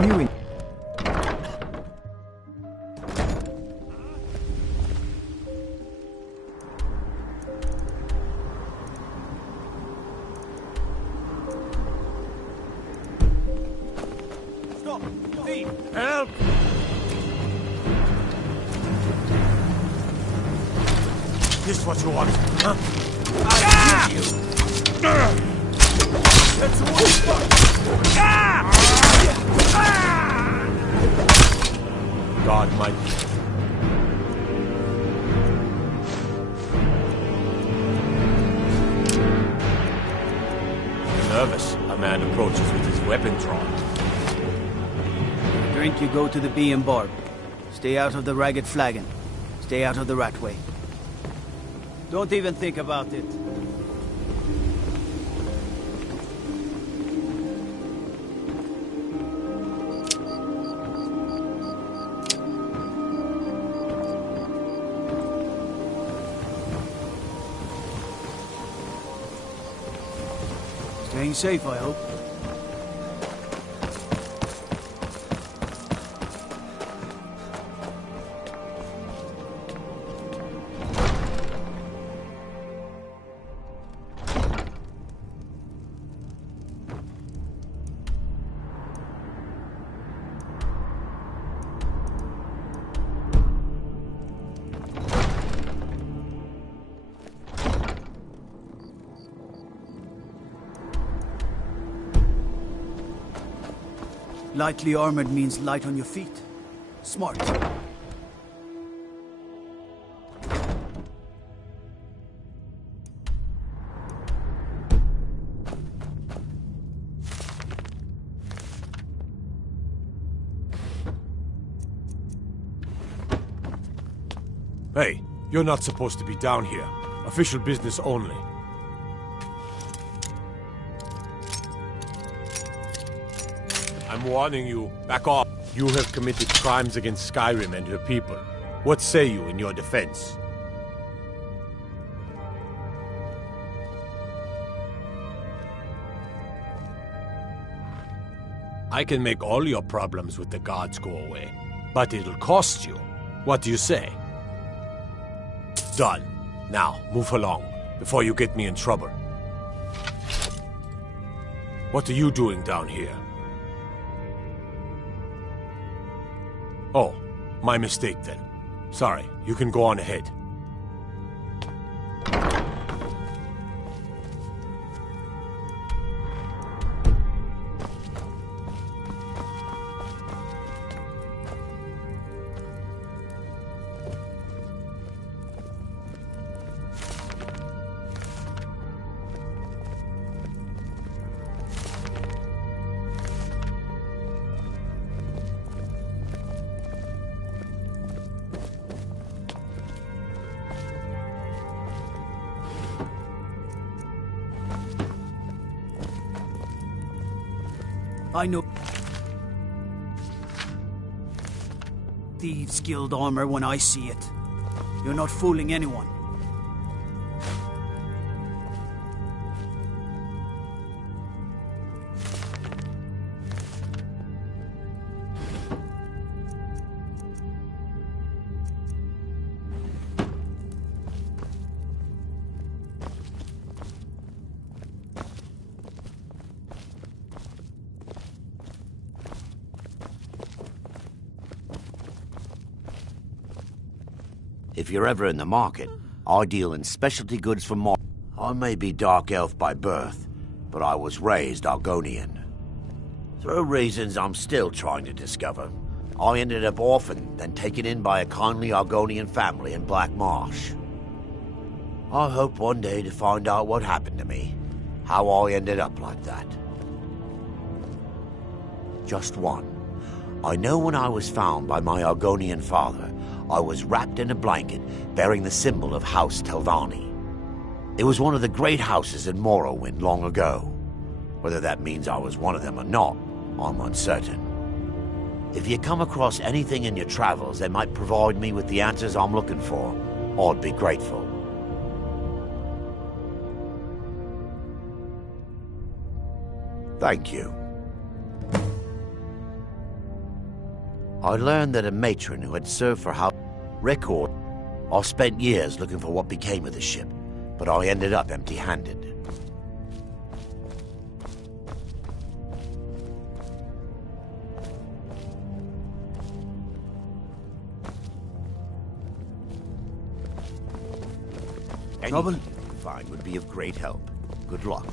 new in... Stop! Thief! Help! This what you want, huh? I'll kill you! That's what you want! God might... Nervous, a man approaches with his weapon drawn. Drink, you go to the Bee and Barb. Stay out of the Ragged Flagon. Stay out of the Ratway. Don't even think about it. Staying safe, I hope. Lightly armored means light on your feet. Smart. Hey, you're not supposed to be down here. Official business only. I'm warning you, back off. You have committed crimes against Skyrim and her people. What say you in your defense? I can make all your problems with the gods go away, but it'll cost you. What do you say? Done. Now, move along, before you get me in trouble. What are you doing down here? Oh, my mistake then. Sorry, you can go on ahead. I know Thieves Guild armor when I see it. You're not fooling anyone. If you're ever in the market, I deal in specialty goods from Mar... I may be Dark Elf by birth, but I was raised Argonian. Through reasons I'm still trying to discover, I ended up orphaned, then taken in by a kindly Argonian family in Black Marsh. I hope one day to find out what happened to me, how I ended up like that. Just one. I know when I was found by my Argonian father, I was wrapped in a blanket bearing the symbol of House Telvanni. It was one of the great houses in Morrowind long ago. Whether that means I was one of them or not, I'm uncertain. If you come across anything in your travels that might provide me with the answers I'm looking for, I'd be grateful. Thank you. I learned that a matron who had served for house record. I spent years looking for what became of the ship, but I ended up empty-handed. Trouble? Anything you can find would be of great help. Good luck.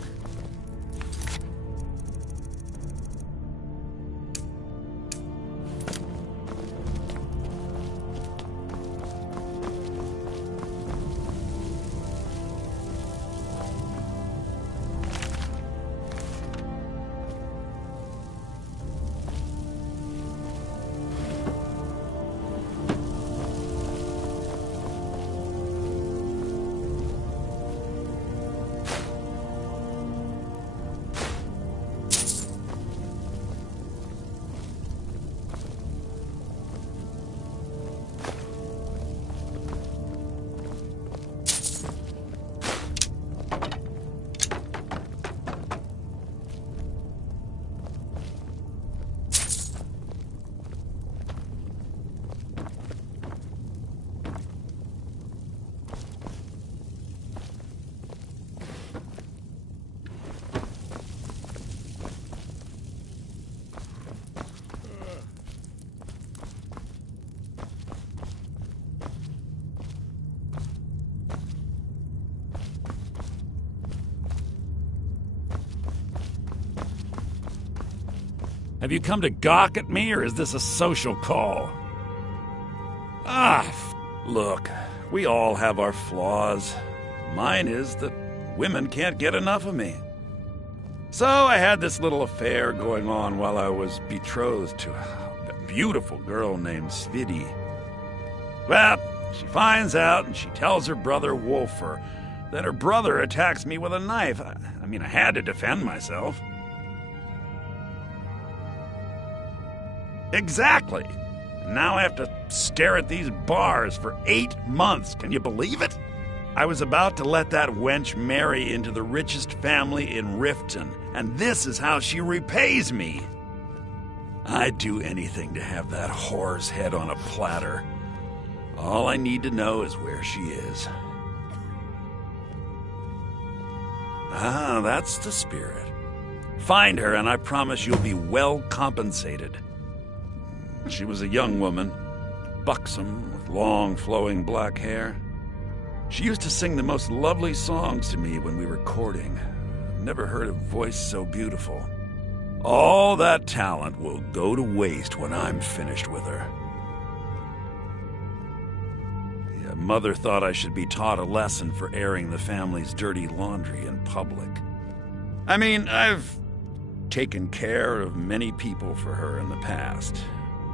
Have you come to gawk at me, or is this a social call? Look, we all have our flaws. Mine is that women can't get enough of me. So I had this little affair going on while I was betrothed to a beautiful girl named Svidi. Well, she finds out and she tells her brother Wolfer. Then her brother attacks me with a knife. I had to defend myself. Exactly. Now I have to stare at these bars for 8 months. Can you believe it? I was about to let that wench marry into the richest family in Riften, and this is how she repays me. I'd do anything to have that whore's head on a platter. All I need to know is where she is. That's the spirit. Find her, and I promise you'll be well compensated. She was a young woman, buxom, with long, flowing black hair. She used to sing the most lovely songs to me when we were courting. Never heard a voice so beautiful. All that talent will go to waste when I'm finished with her. Yeah, Mother thought I should be taught a lesson for airing the family's dirty laundry in public. I've taken care of many people for her in the past.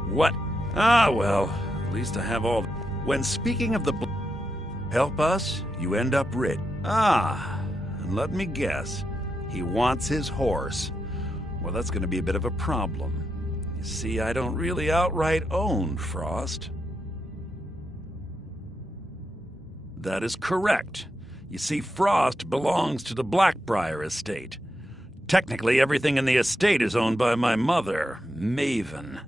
What? Well, at least I have all... When speaking of the... help us, you end up rich. And let me guess, he wants his horse. Well, that's going to be a bit of a problem. You see, I don't really outright own Frost. That is correct. You see, Frost belongs to the Blackbriar estate. Technically, everything in the estate is owned by my mother, Maven.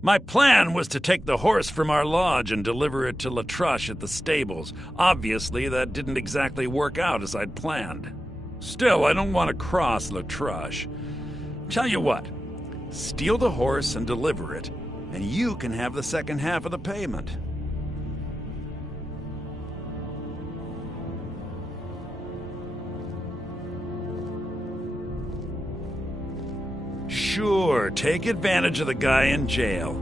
My plan was to take the horse from our lodge and deliver it to Latrush at the stables. Obviously, that didn't exactly work out as I'd planned. Still, I don't want to cross Latrush. Tell you what, steal the horse and deliver it, and you can have the second half of the payment. Sure, take advantage of the guy in jail.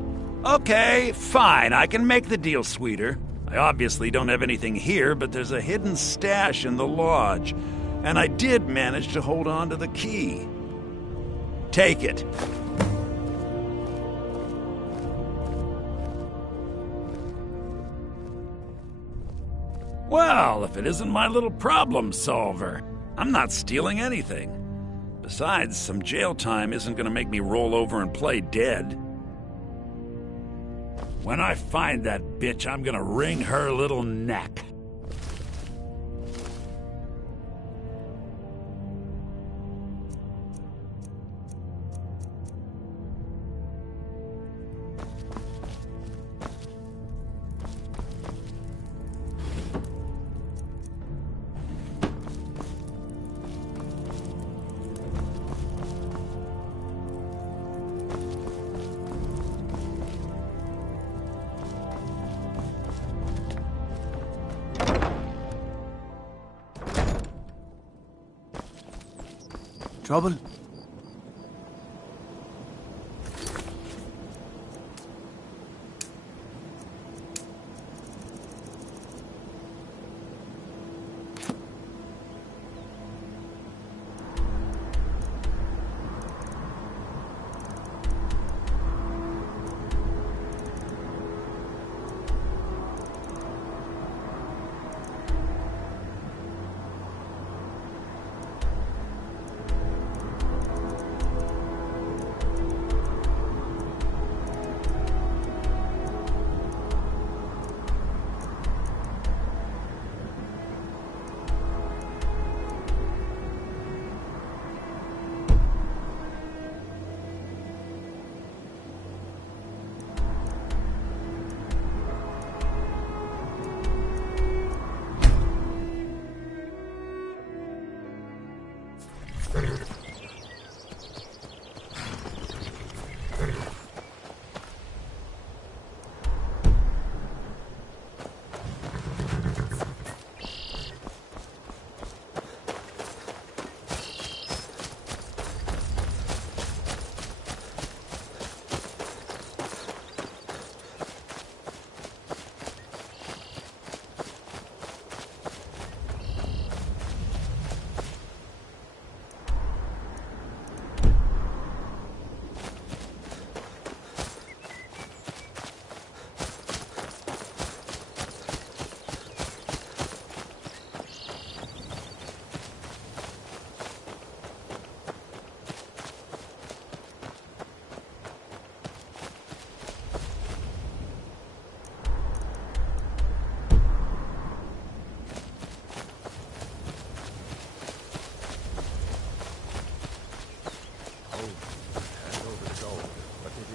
Okay, fine, I can make the deal sweeter. I obviously don't have anything here, but there's a hidden stash in the lodge, and I did manage to hold on to the key. Take it. Well, if it isn't my little problem solver, I'm not stealing anything. Besides, some jail time isn't going to make me roll over and play dead. When I find that bitch, I'm going to wring her little neck. Trouble?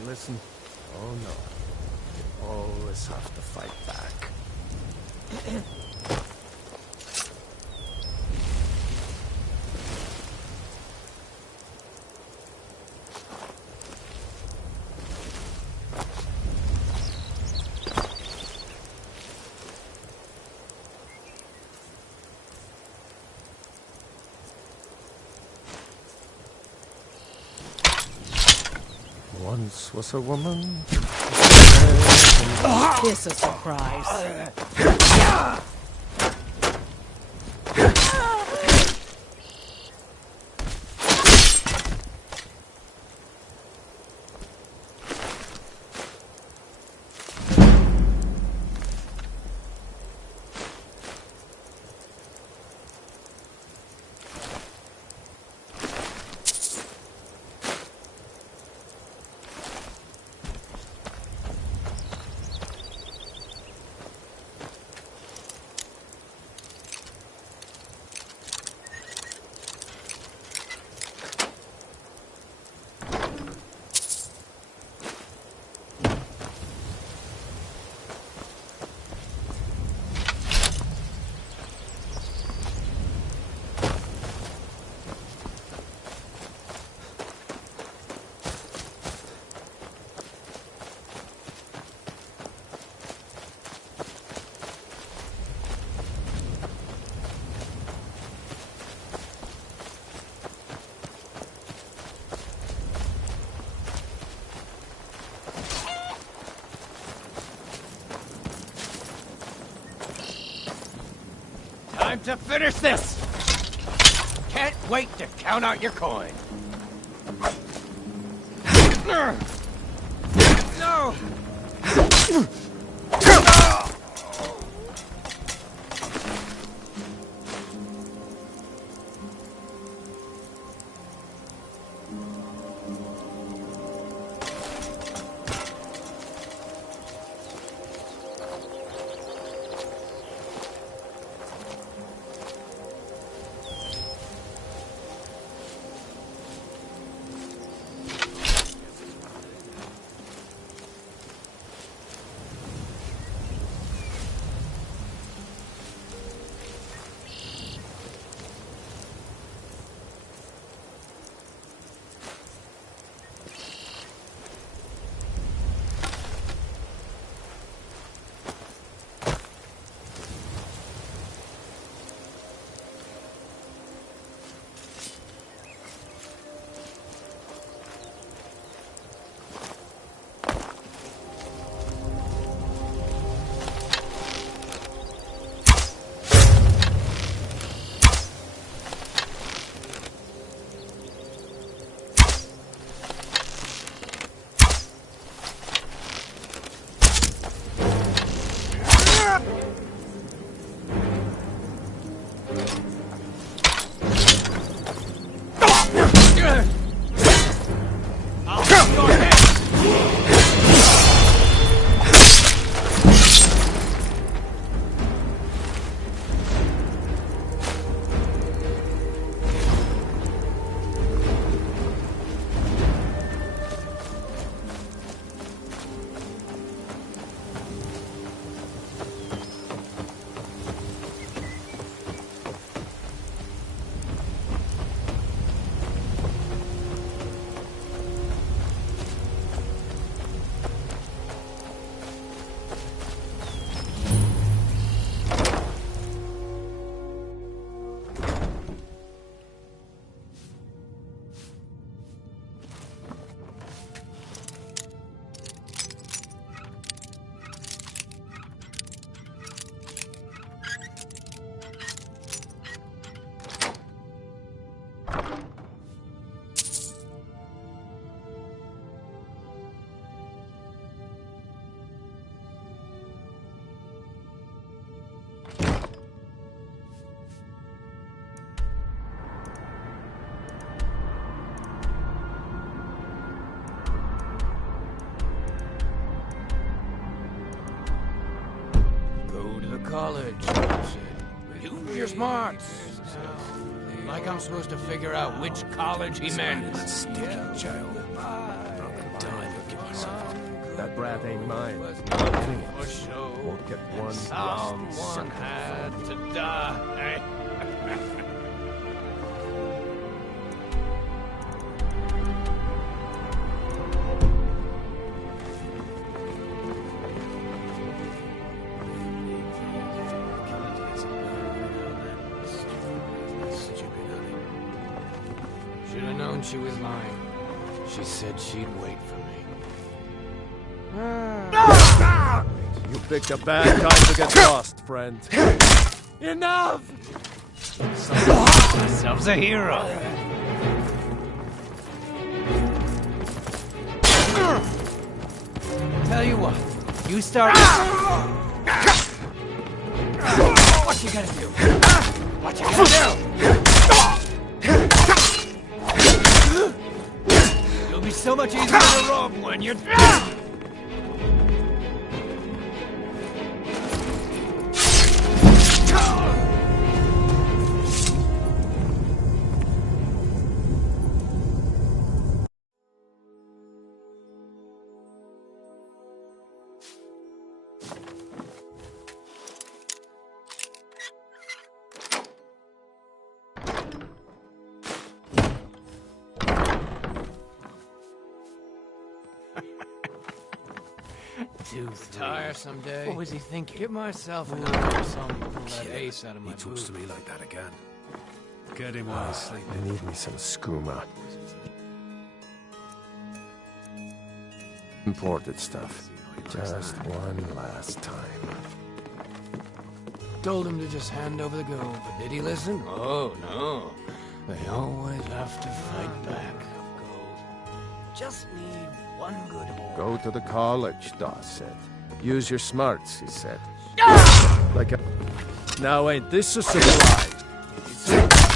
Listen. Oh no. You always have to fight back. Once was a woman. This a surprise. Time to finish this! Can't wait to count out your coin. No! I'll cut your head! College, use your smarts. Like I'm supposed to figure out which college he meant. That stinky child. I'll die to give myself up. That brat ain't mine. For show. Won't get one. Someone had to die. Should have known she was lying. She said she'd wait for me. You picked a bad time to get lost, friend. Enough! Myself's a hero. Tell you what, you start. What you gotta do? What you gotta do? It'll be so much easier to rob when you're. Tiresome day. What was he thinking? Give myself another song to pull that ace out of my He talks to boot. me like that again. Get him while he's sleeping. I need me some skooma. Imported stuff. Just one last time. Told him to just hand over the gold, but did he listen? Oh, no. They always have to fight back. Just need one good horse. Go to the college, Dawes said. Use your smarts, he said. Like a... Now ain't this a surprise?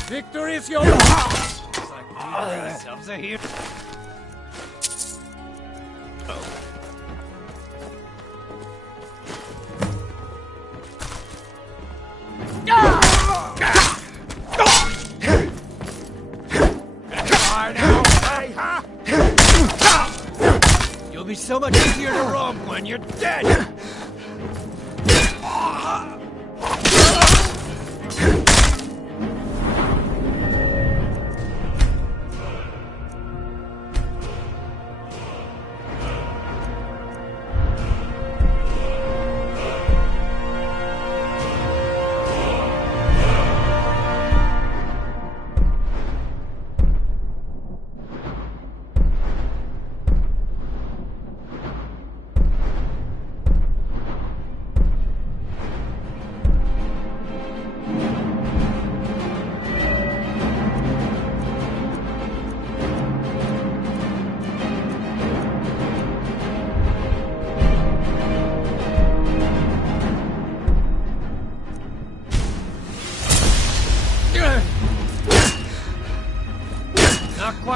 Victory is yours! It's like we ourselves are here. You'll be so much easier to rob when you're dead!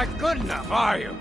quite good enough, are you?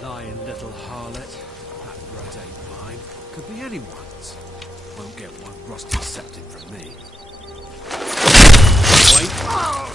Lying little harlot. That rug ain't mine. Could be anyone's. Won't get one rusty septic from me. Wait.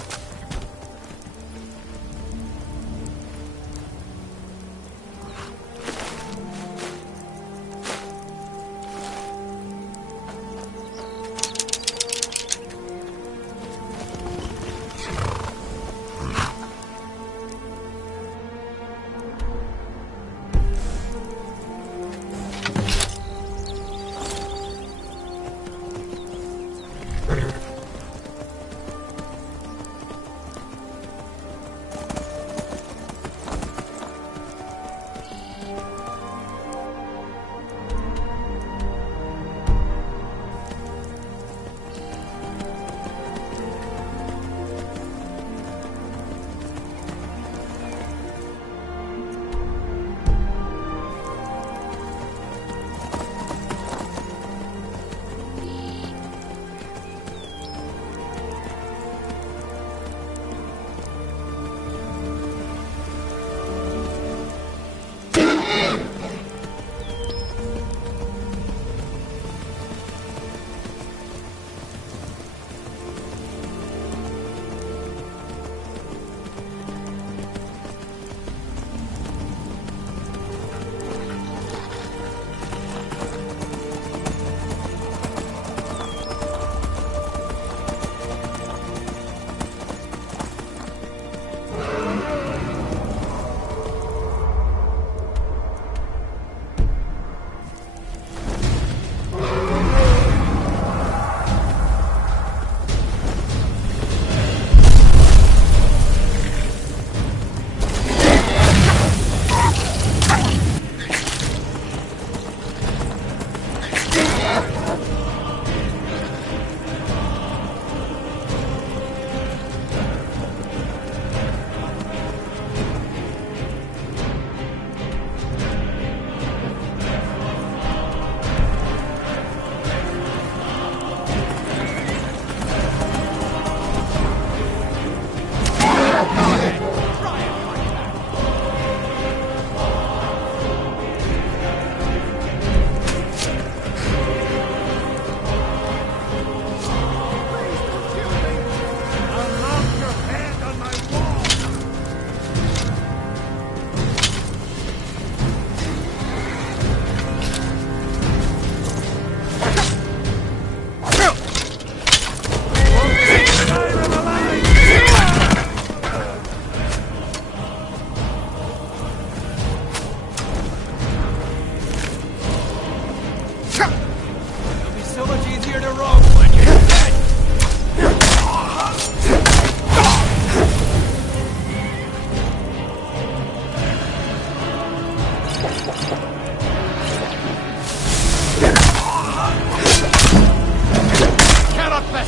Cannot pass.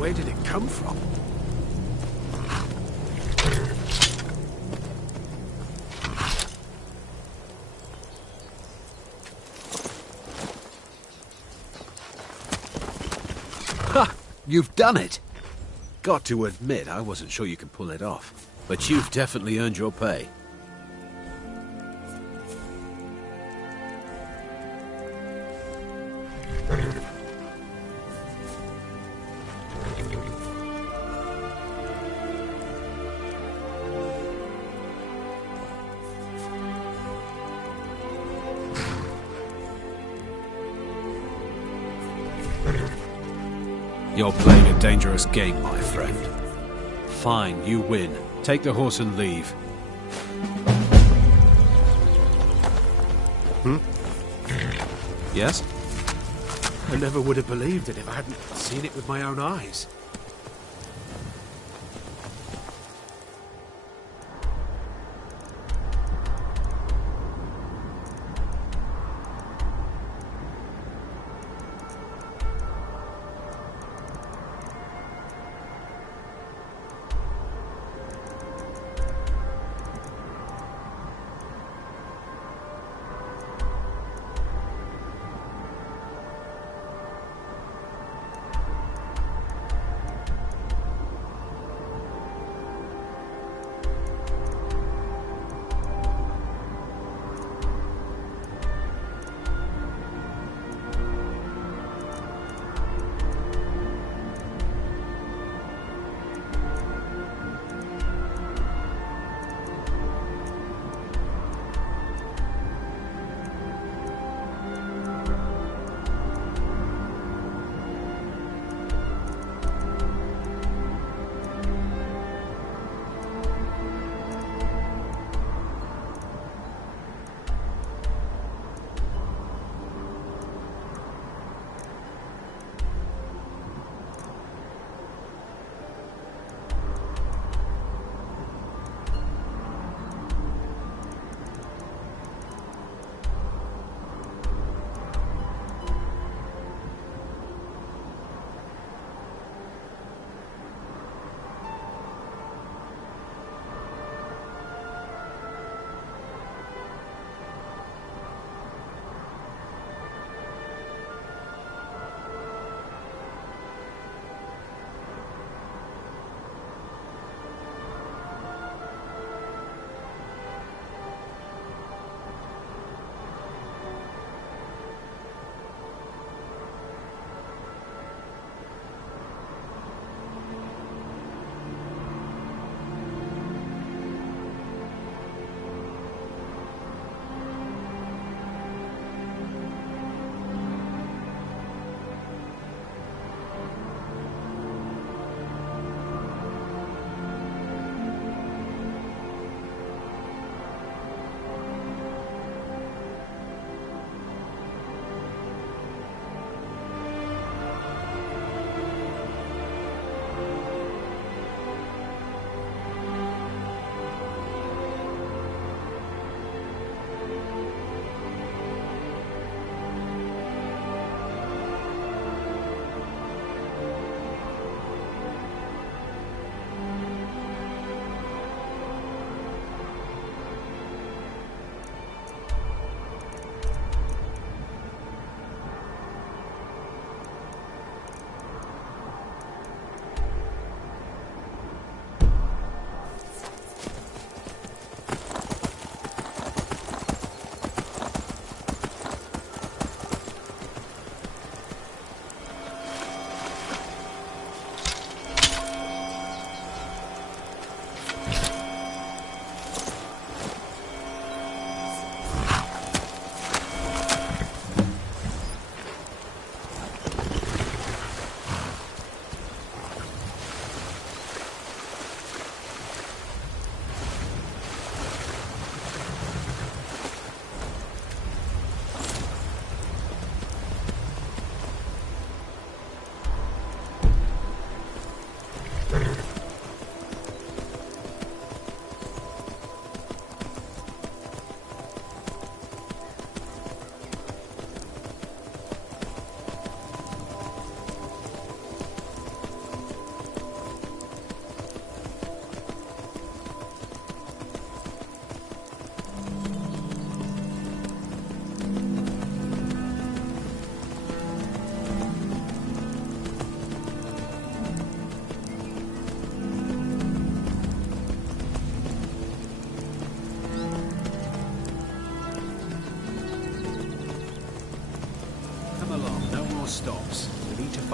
Where did it come from? Ha! You've done it! Got to admit, I wasn't sure you could pull it off. But you've definitely earned your pay. You're playing a dangerous game, my friend. Fine, you win. Take the horse and leave. Yes? I never would have believed it if I hadn't seen it with my own eyes.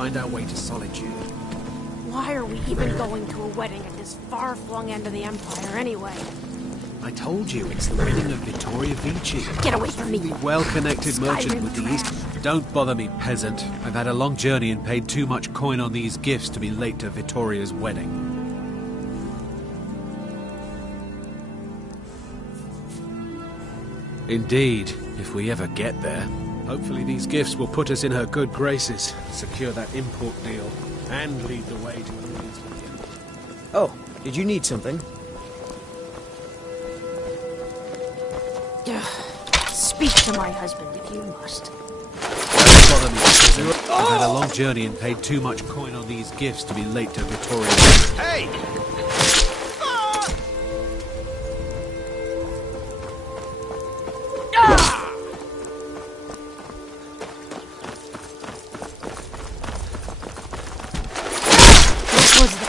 find our way to solitude. Why are we even going to a wedding at this far-flung end of the Empire, anyway? I told you, it's the wedding of Vittoria Vici. Get away from me! The well-connected merchant with the East. Don't bother me, peasant. I've had a long journey and paid too much coin on these gifts to be late to Vittoria's wedding. Indeed, if we ever get there. Hopefully these gifts will put us in her good graces, secure that import deal, and lead the way to a means for the Empire. Oh, did you need something? Speak to my husband if you must. Don't bother me, peasant. I've had a long journey and paid too much coin on these gifts to be late to Vittoria's. Hey! What was that?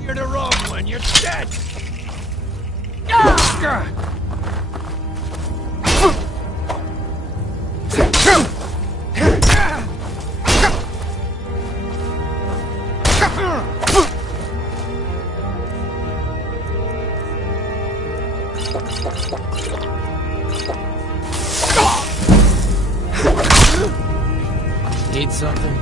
You're the wrong one. You're dead. Need something?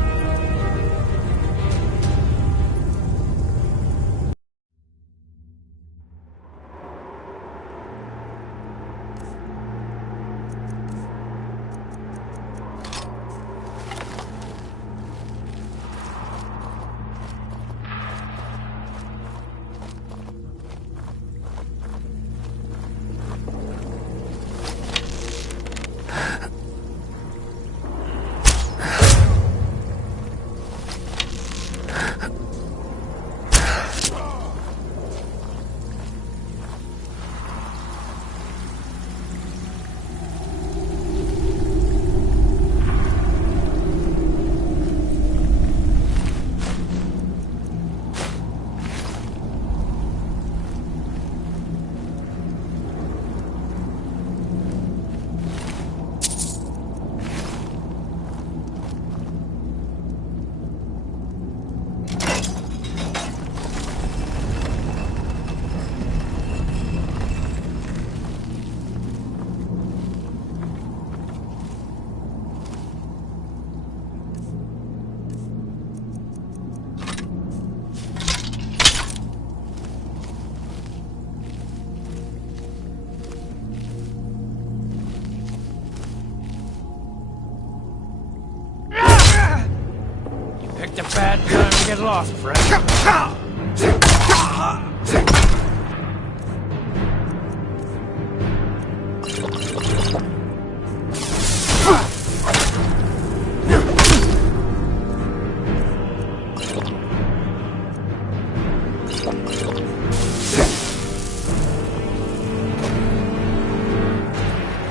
Picked a bad time to get lost, friend.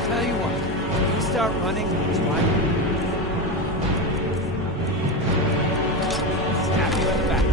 Tell you what, if you start running, it's fine. Stab you in the back.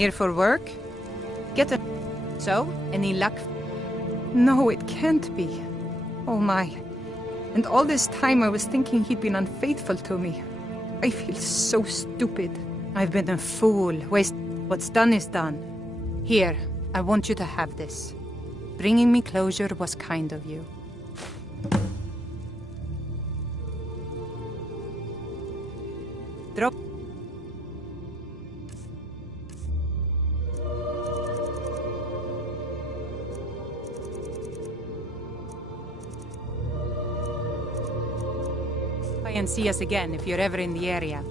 Here for work? Get a... So, any luck? No, it can't be. Oh my. And all this time I was thinking he'd been unfaithful to me. I feel so stupid. I've been a fool. What's done is done. Here, I want you to have this. Bringing me closure was kind of you. Drop. Try and see us again if you're ever in the area.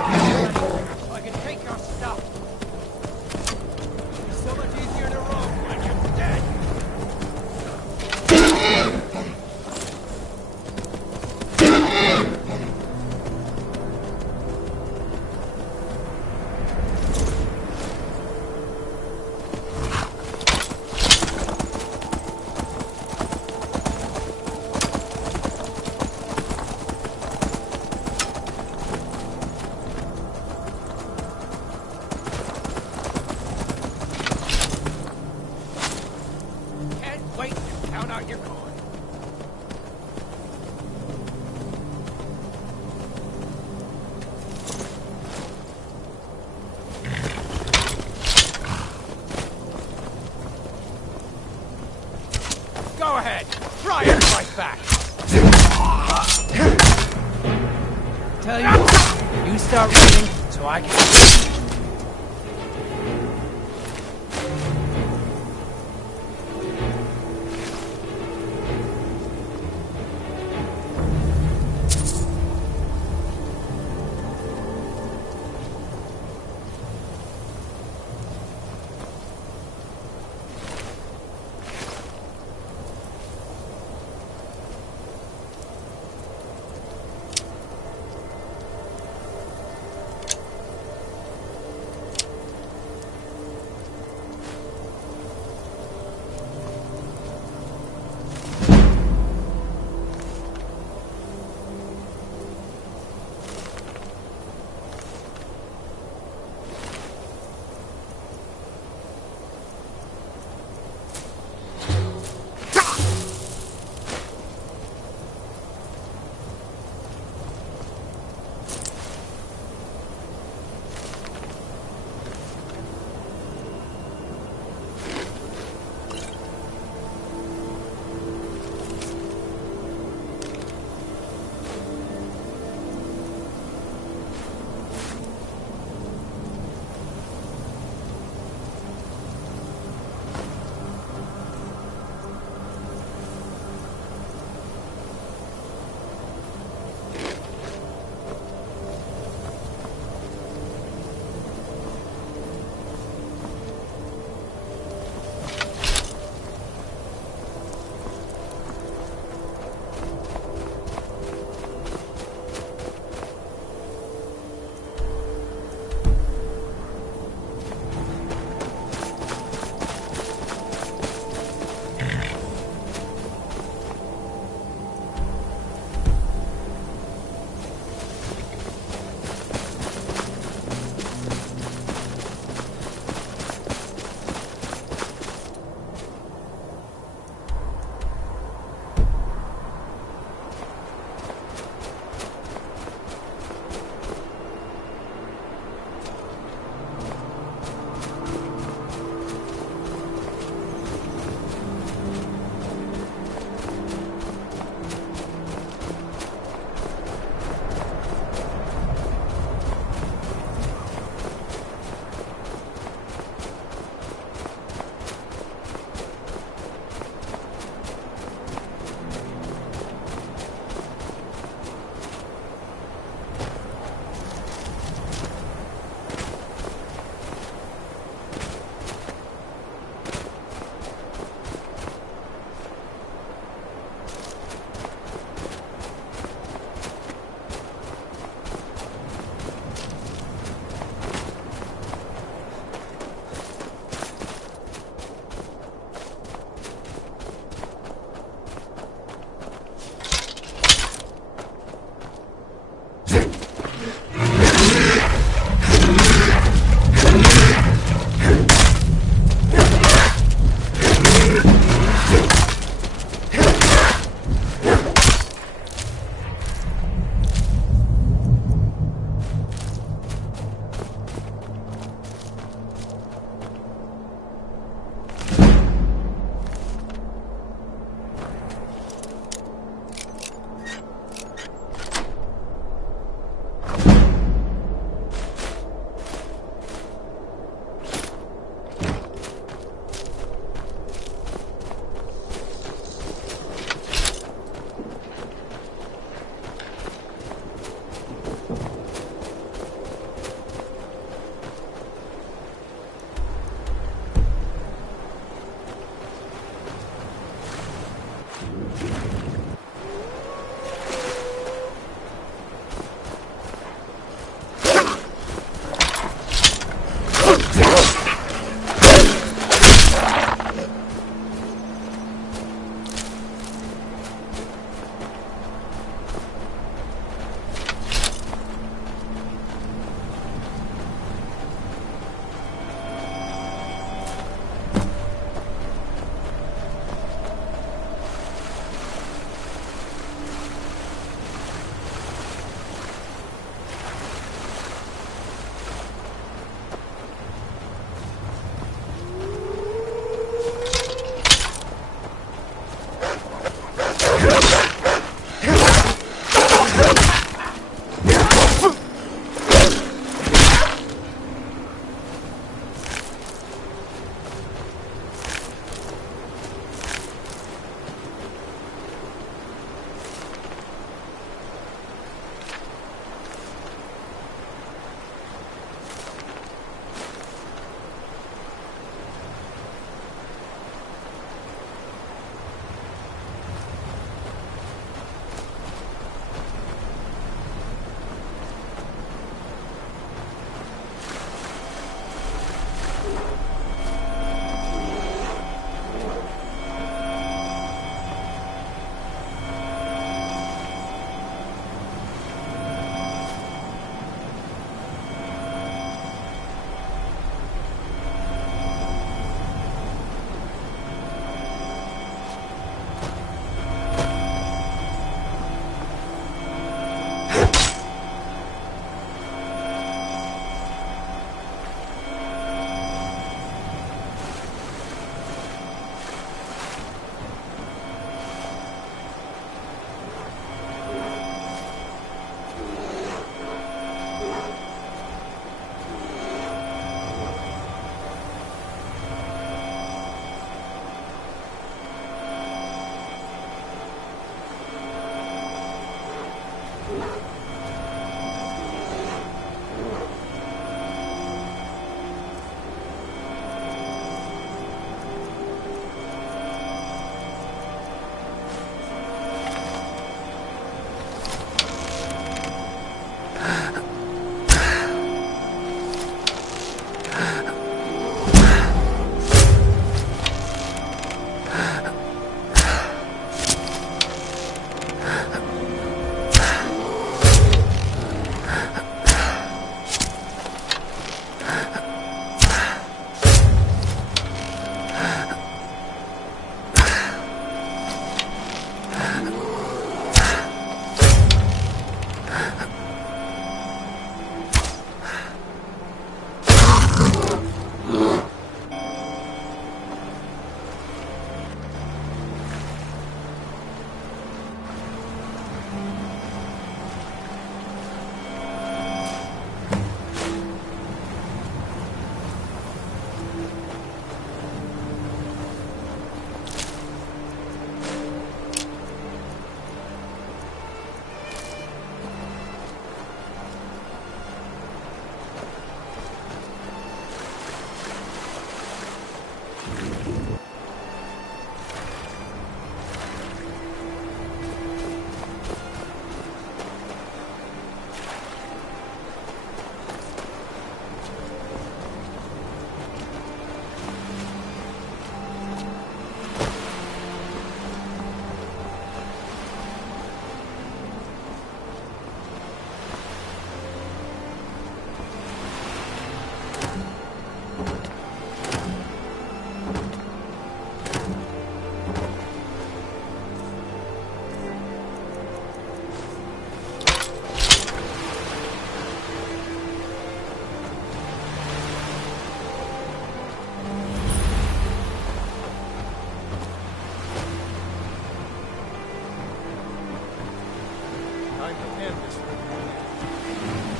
I can take your stuff. It's so much easier to roll when you're dead. Wait and count out your coin. Go ahead, try and fight back. Tell you, you start running so I can.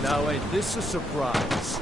Now ain't this a surprise?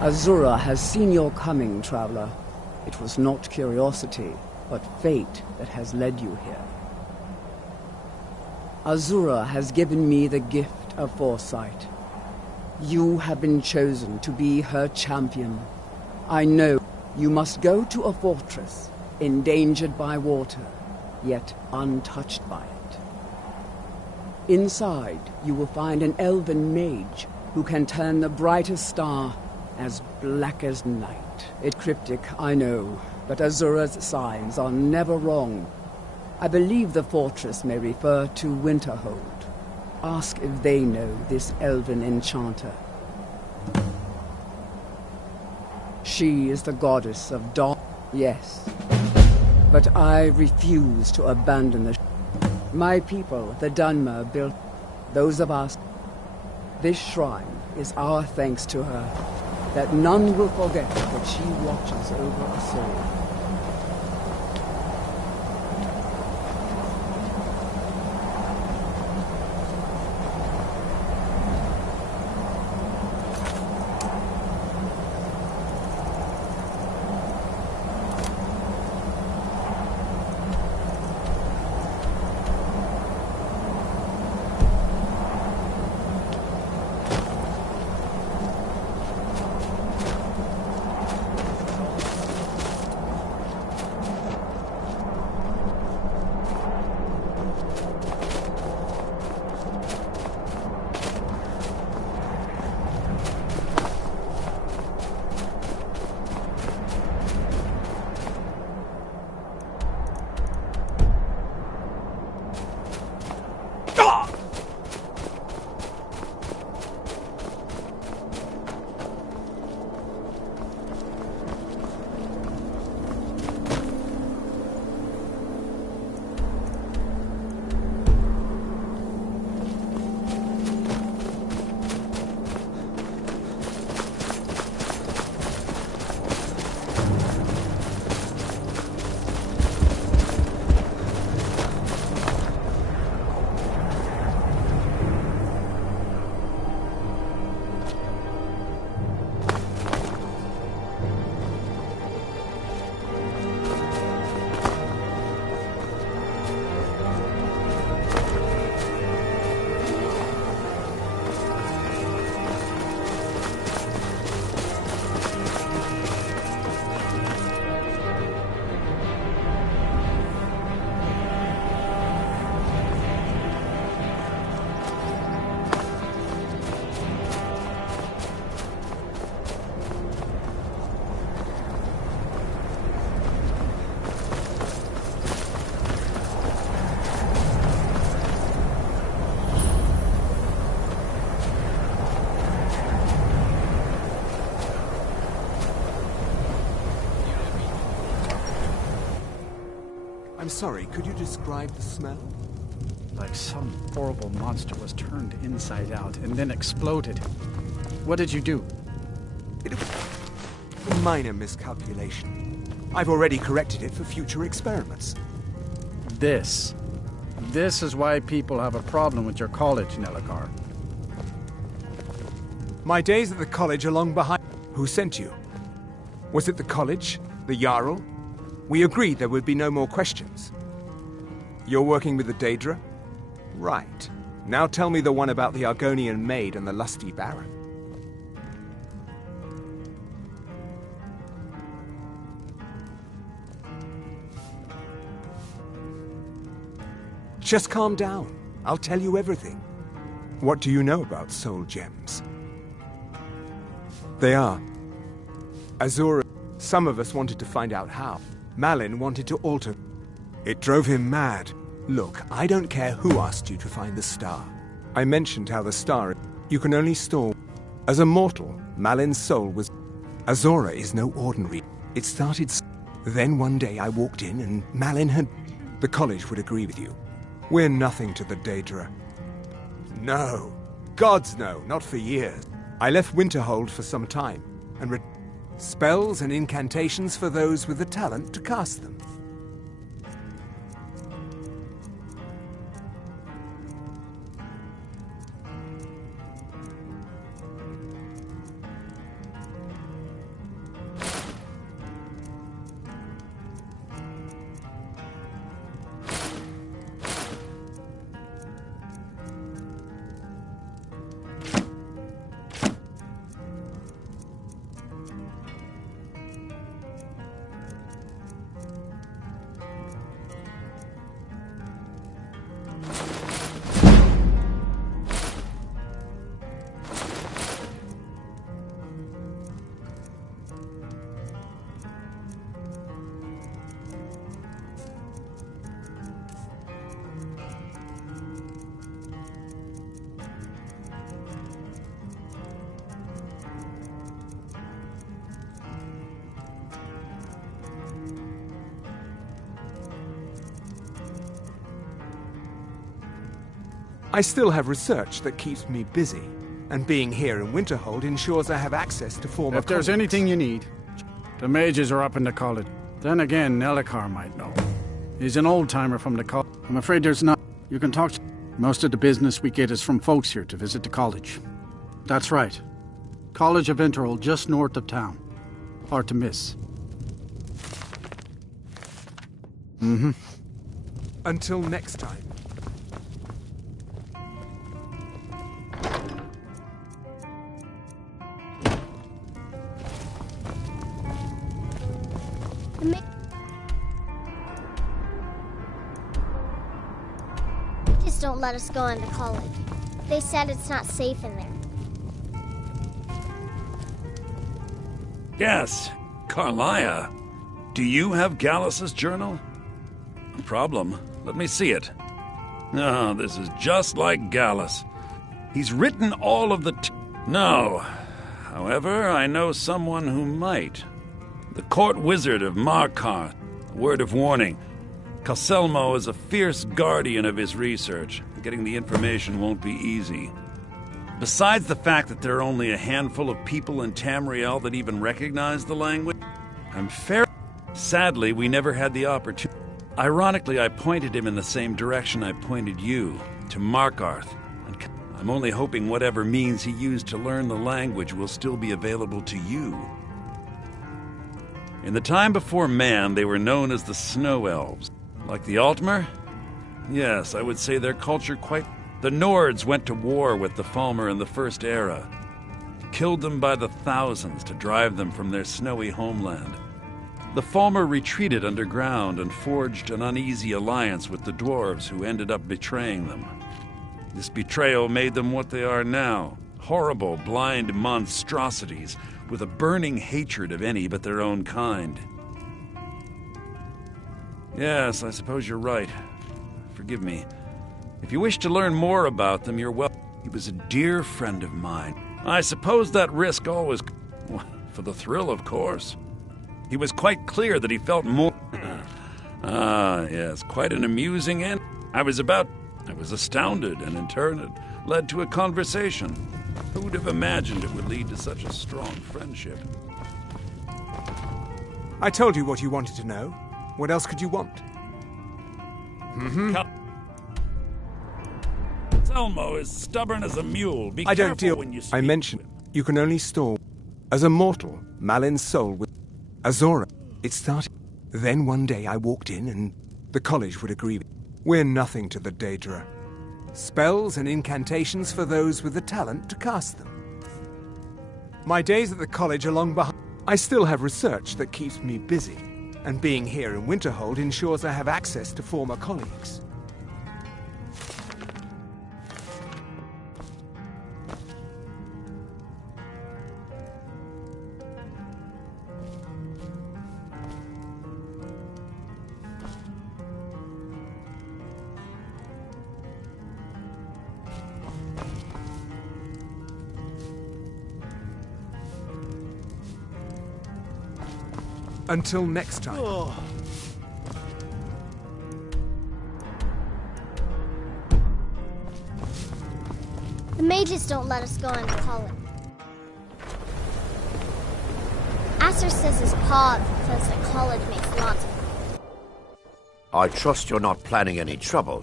Azura has seen your coming, traveler. It was not curiosity, but fate that has led you here. Azura has given me the gift of foresight. You have been chosen to be her champion. I know you must go to a fortress, endangered by water, yet untouched by it. Inside, you will find an elven mage who can turn the brightest star as black as night. It's cryptic, I know, but Azura's signs are never wrong. I believe the fortress may refer to Winterhold. Ask if they know this elven enchanter. She is the goddess of dawn. Yes, but I refuse to abandon the... My people, the Dunmer, built... Those of us... This shrine is our thanks to her. That none will forget that she watches over us all. I'm sorry, could you describe the smell? Like some horrible monster was turned inside out and then exploded. What did you do? It was a minor miscalculation. I've already corrected it for future experiments. This is why people have a problem with your college, Nelagar. My days at the college are long behind. Who sent you? Was it the college? The Jarl? We agreed there would be no more questions. You're working with the Daedra? Right. Now tell me the one about the Argonian maid and the lusty baron. Just calm down. I'll tell you everything. What do you know about soul gems? They are. Azura, some of us wanted to find out how. Malin wanted to alter. It drove him mad. Look, I don't care who asked you to find the star. I mentioned how the star you can only store. As a mortal, Malin's soul was... Azora is no ordinary. It started... Then one day I walked in and Malin had... The college would agree with you. We're nothing to the Daedra. No. Gods no, not for years. I left Winterhold for some time, and spells and incantations for those with the talent to cast them. I still have research that keeps me busy, and being here in Winterhold ensures I have access to former If there's colleagues. anything you need, the mages are up in the college. Then again, Nelikar might know. He's an old-timer from the college. I'm afraid there's not... You can talk to... Most of the business we get is from folks here to visit the college. That's right. College of Winterhold, just north of town. Hard to miss. Mm-hmm. Until next time. Just don't let us go into college. They said it's not safe in there. Yes, Carlia. Do you have Gallus's journal? No problem. Let me see it. Oh, this is just like Gallus. He's written all of the... No. However, I know someone who might. The court wizard of Markarth. A word of warning. Calselmo is a fierce guardian of his research. Getting the information won't be easy. Besides the fact that there are only a handful of people in Tamriel that even recognize the language, I'm fair. Sadly, we never had the opportunity. Ironically, I pointed him in the same direction I pointed you, to Markarth. And I'm only hoping whatever means he used to learn the language will still be available to you. In the time before man, they were known as the Snow Elves. Like the Altmer? Yes, I would say their culture quite... The Nords went to war with the Falmer in the First Era. Killed them by the thousands to drive them from their snowy homeland. The Falmer retreated underground and forged an uneasy alliance with the dwarves who ended up betraying them. This betrayal made them what they are now. Horrible, blind monstrosities with a burning hatred of any but their own kind. Yes, I suppose you're right. Forgive me. If you wish to learn more about them, you're welcome. He was a dear friend of mine. I suppose that risk always... For the thrill, of course. He was quite clear that he felt more... Ah, yes, quite an amusing end. I was astounded, and in turn it led to a conversation. Who would have imagined it would lead to such a strong friendship? I told you what you wanted to know. What else could you want? Mm-hmm. Selmo is stubborn as a mule. Be I don't careful deal... when you speak. I mentioned you can only store... As a mortal, Malin's soul with... Azora. It started... Then one day I walked in and the college would agree with... We're nothing to the Daedra. Spells and incantations for those with the talent to cast them. My days at the college are long behind. I still have research that keeps me busy, and being here in Winterhold ensures I have access to former colleagues. Until next time. The mages don't let us go into college. Asher says his pa says that college makes lots of... I trust you're not planning any trouble.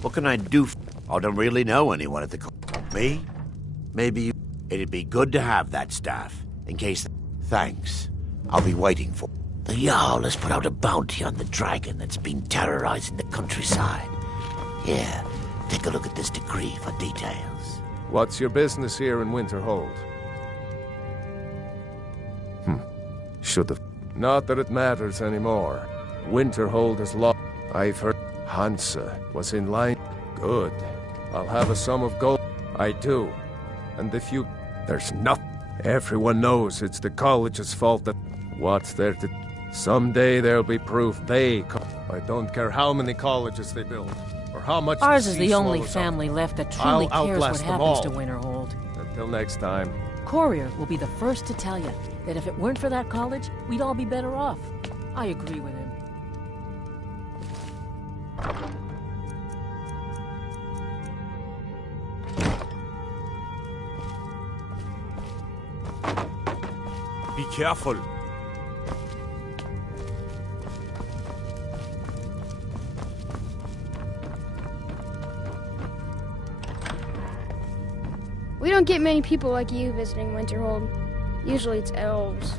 What can I do? I don't really know anyone at the Me? Maybe you... It'd be good to have that staff, in case... Thanks. I'll be waiting for... The Jarl has put out a bounty on the dragon that's been terrorizing the countryside. Here, take a look at this decree for details. What's your business here in Winterhold? Should've... Not that it matters anymore. Winterhold is lost. I've heard Hansa was in line. Good. I'll have a sum of gold. I do. And if you... There's nothing. Everyone knows it's the college's fault that... What's there to... Someday there'll be proof they... I don't care how many colleges they build, or how much... Ours is the only family left that truly cares what happens to Winterhold. Until next time. Courier will be the first to tell you that if it weren't for that college, we'd all be better off. I agree with him. Be careful. We don't get many people like you visiting Winterhold. Usually it's elves.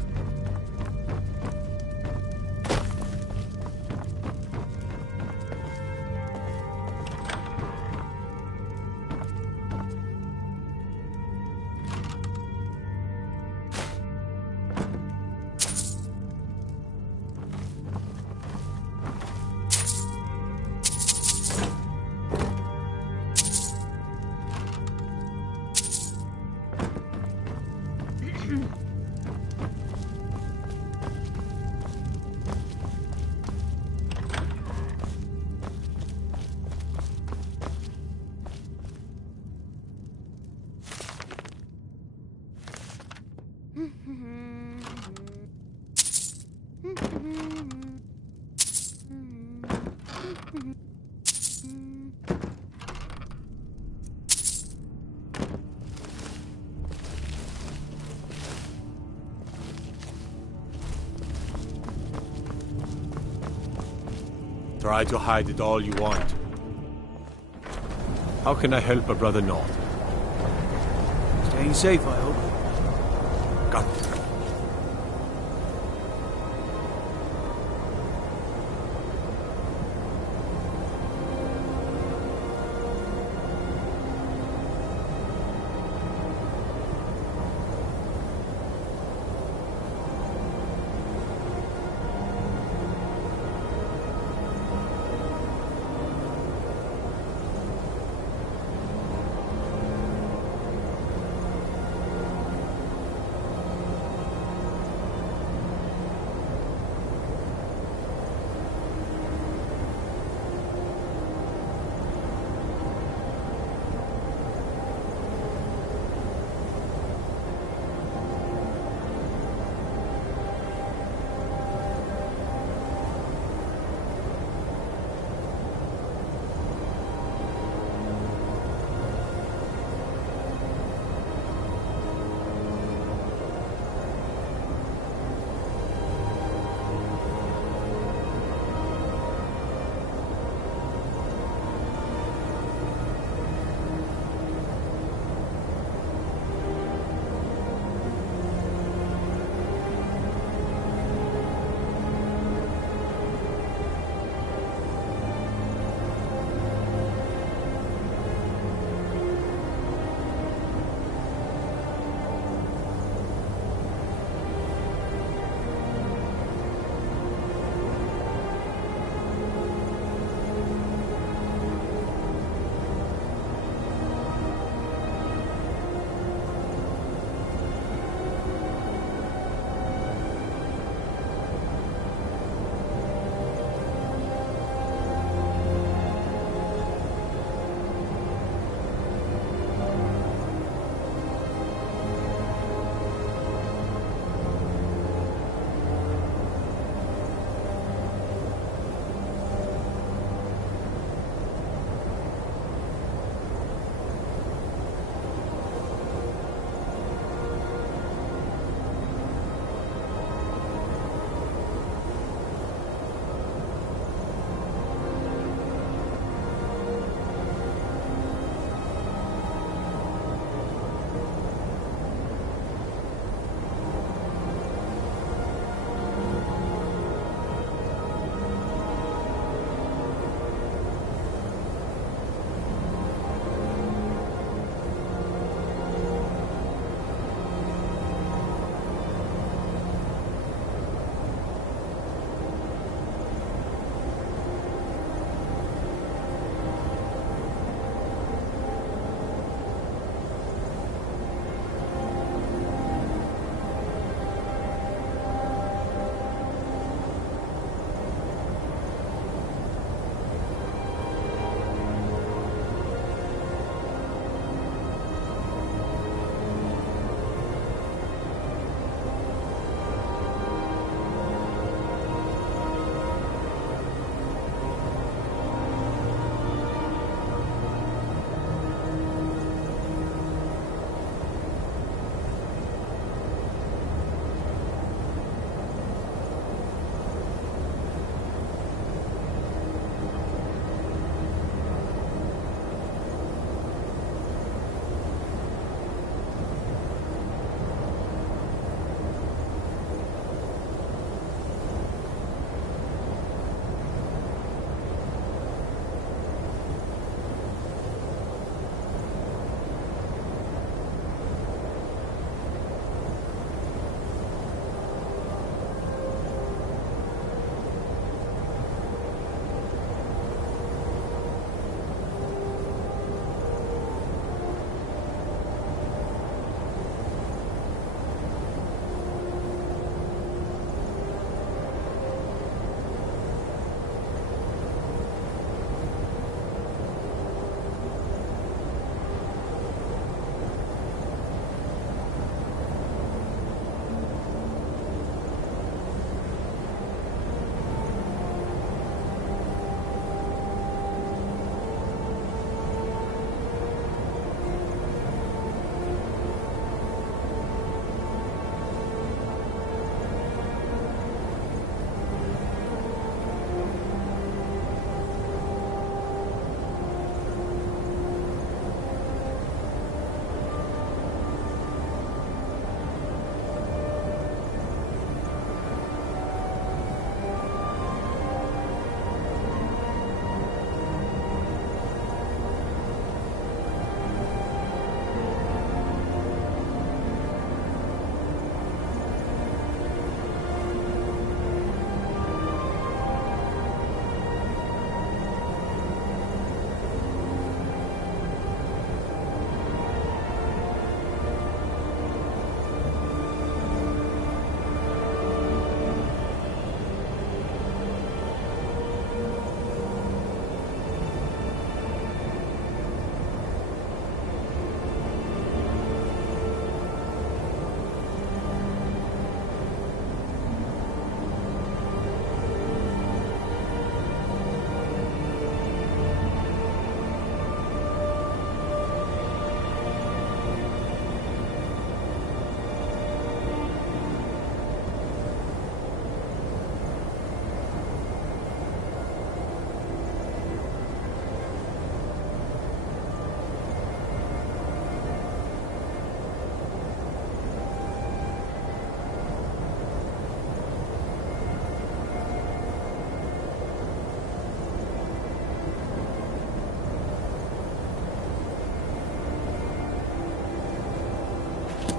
Try to hide it all you want. How can I help a brother not? Staying safe, I hope. Got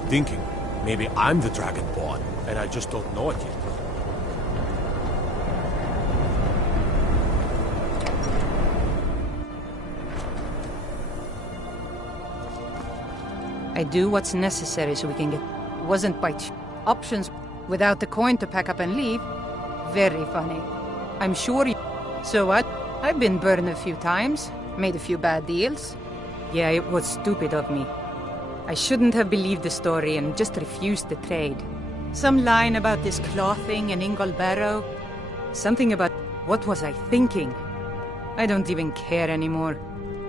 thinking maybe I'm the Dragonborn, and I just don't know it yet. I do what's necessary so we can get... Wasn't by options without the coin to pack up and leave. Very funny. I'm sure you... So what? I've been burned a few times. Made a few bad deals. Yeah, it was stupid of me. I shouldn't have believed the story and just refused the trade. Some line about this clothing and Ingol Barrow. Something about... What was I thinking? I don't even care anymore.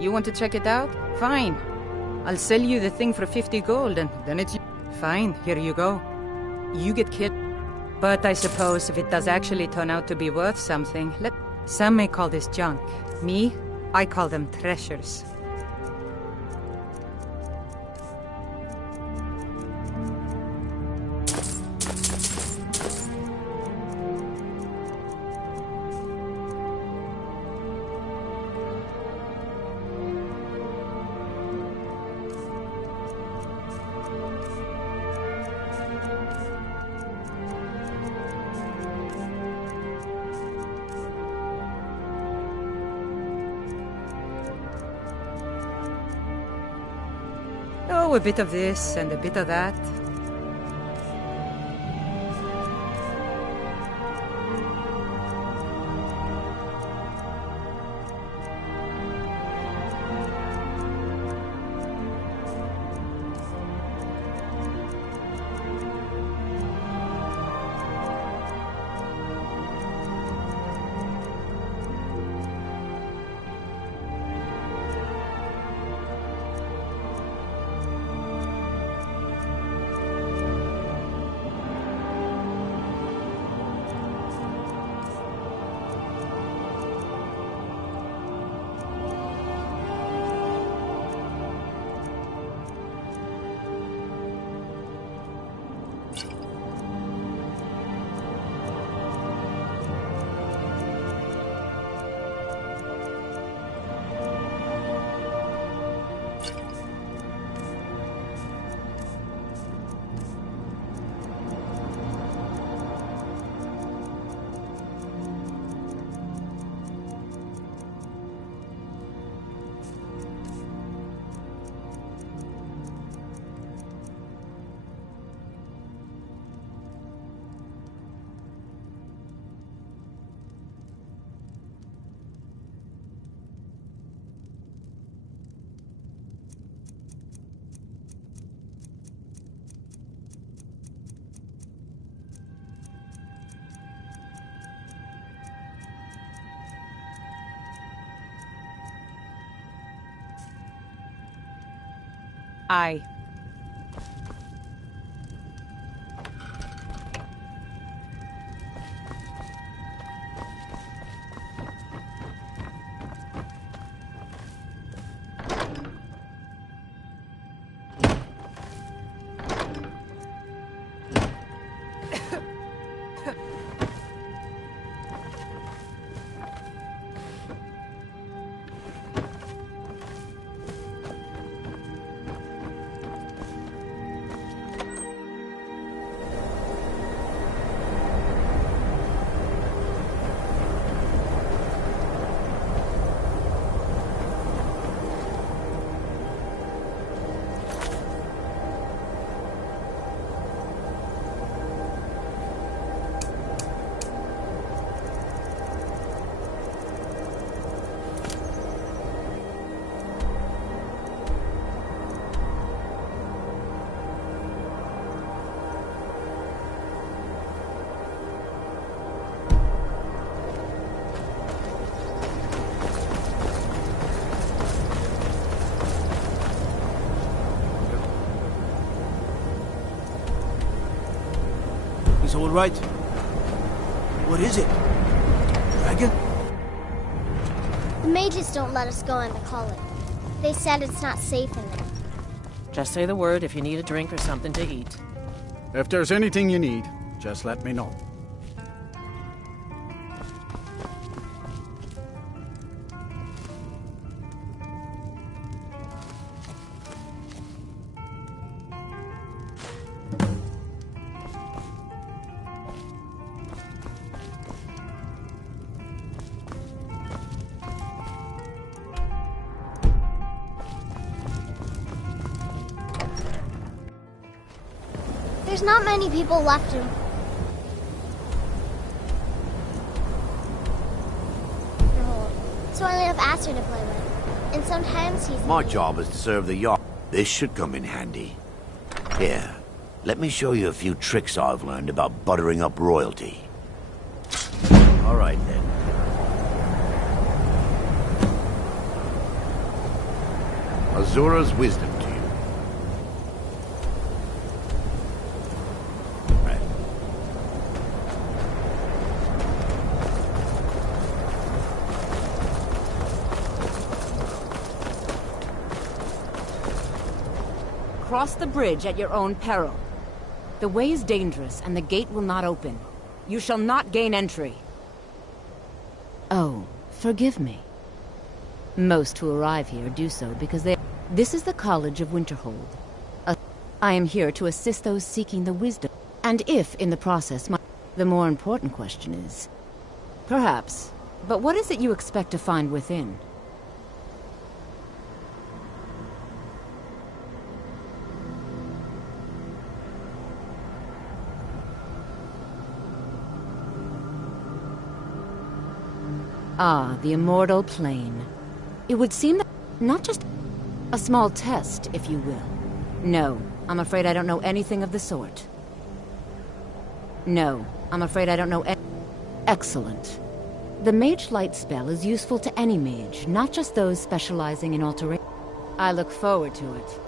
You want to check it out? Fine. I'll sell you the thing for 50 gold and then it's... Fine, here you go. You get killed. But I suppose if it does actually turn out to be worth something, some may call this junk. Me, I call them treasures. Oh, a bit of this and a bit of that. Aye. He's all right. What is it? Dragon? The mages don't let us go into college. They said it's not safe in there. Just say the word if you need a drink or something to eat. If there's anything you need, just let me know. There's not many people left in Winterhold, so I only have Aster to play with. And sometimes he's... My job is to serve the yard. This should come in handy. Here, let me show you a few tricks I've learned about buttering up royalty. All right, then. Azura's wisdom to you. Right. Cross the bridge at your own peril. The way is dangerous, and the gate will not open. You shall not gain entry. Oh, forgive me. Most who arrive here do so because they... This is the College of Winterhold. I am here to assist those seeking the wisdom. And if, in the process, the more important question is... Perhaps. But what is it you expect to find within? Ah, the immortal plane. It would seem that... Not just a small test, if you will. No, I'm afraid I don't know anything of the sort. No, I'm afraid I don't know Excellent. The Mage Light spell is useful to any mage, not just those specializing in alteration. I look forward to it.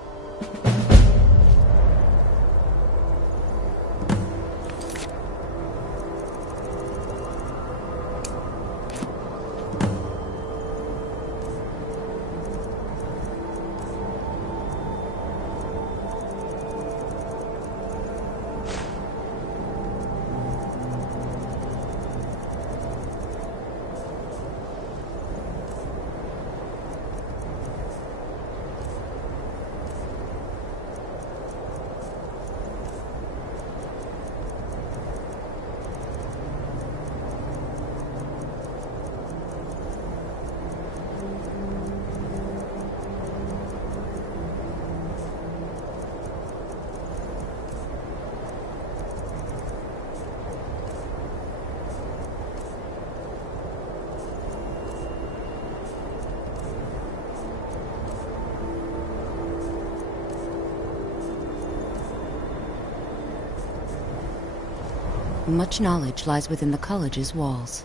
Much knowledge lies within the college's walls.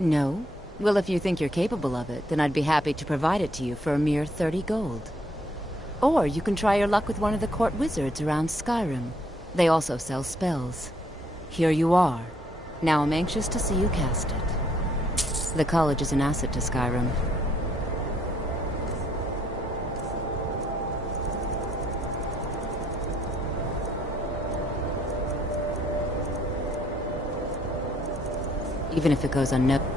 No? Well, if you think you're capable of it, then I'd be happy to provide it to you for a mere 30 gold. Or you can try your luck with one of the court wizards around Skyrim. They also sell spells. Here you are. Now I'm anxious to see you cast it. The college is an asset to Skyrim. Even if it goes unnoticed.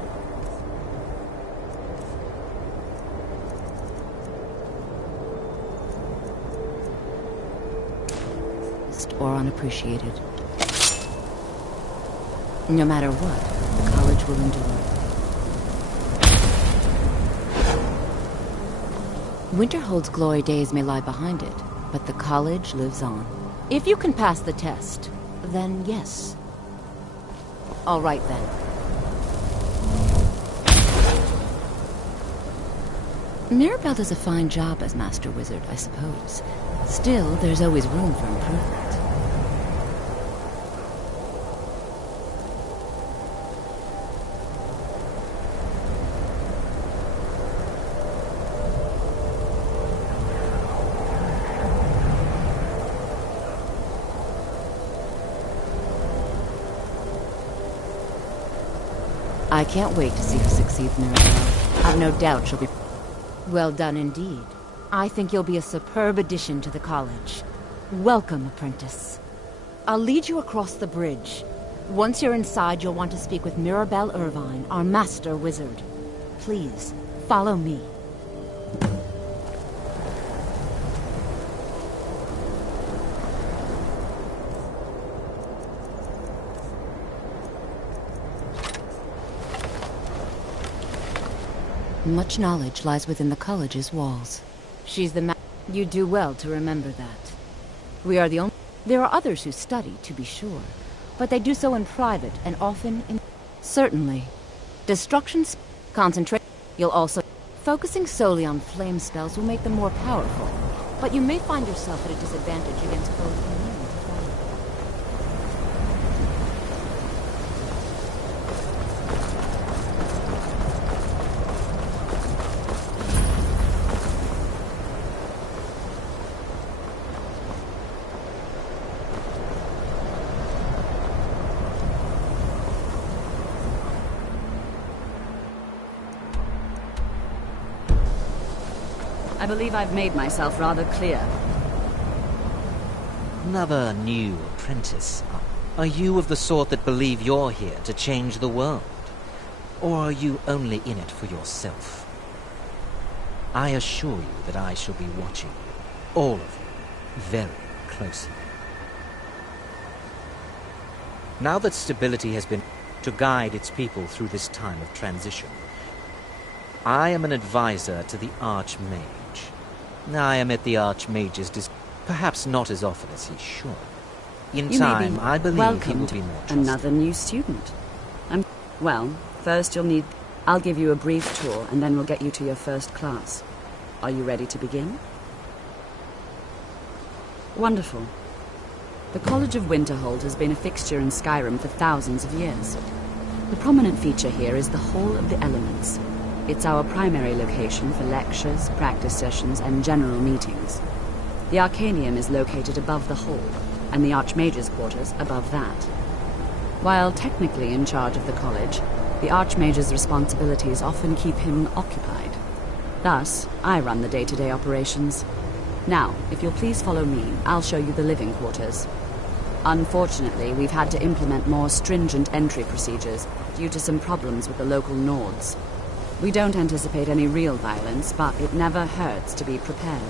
Or unappreciated. No matter what, the college will endure. Winterhold's glory days may lie behind it, but the college lives on. If you can pass the test, then yes. All right then. Mirabelle does a fine job as Master Wizard, I suppose. Still, there's always room for improvement. I can't wait to see her succeed, Mirabelle. I've no doubt she'll be... Well done indeed. I think you'll be a superb addition to the college. Welcome, apprentice. I'll lead you across the bridge. Once you're inside, you'll want to speak with Mirabelle Irvine, our master wizard. Please, follow me. Much knowledge lies within the college's walls. She's the You do well to remember that. We are the only... There are others who study, to be sure, but they do so in private and often in... Certainly. Concentrate. You'll also... Focusing solely on flame spells will make them more powerful, but you may find yourself at a disadvantage against both immune to fire. I believe I've made myself rather clear. Another new apprentice. Are you of the sort that believe you're here to change the world? Or are you only in it for yourself? I assure you that I shall be watching you, all of you, very closely. Now that stability has been to guide its people through this time of transition, I am an advisor to the Archmage. I am at the Archmage's perhaps not as often as he should. In time, I believe he will be more trusted. Another new student. Well, first you'll need... I'll give you a brief tour, and then we'll get you to your first class. Are you ready to begin? Wonderful. The College of Winterhold has been a fixture in Skyrim for thousands of years. The prominent feature here is the Hall of the Elements. It's our primary location for lectures, practice sessions, and general meetings. The Arcanium is located above the hall, and the Archmage's quarters above that. While technically in charge of the college, the Archmage's responsibilities often keep him occupied. Thus, I run the day-to-day operations. Now, if you'll please follow me, I'll show you the living quarters. Unfortunately, we've had to implement more stringent entry procedures due to some problems with the local Nords. We don't anticipate any real violence, but it never hurts to be prepared.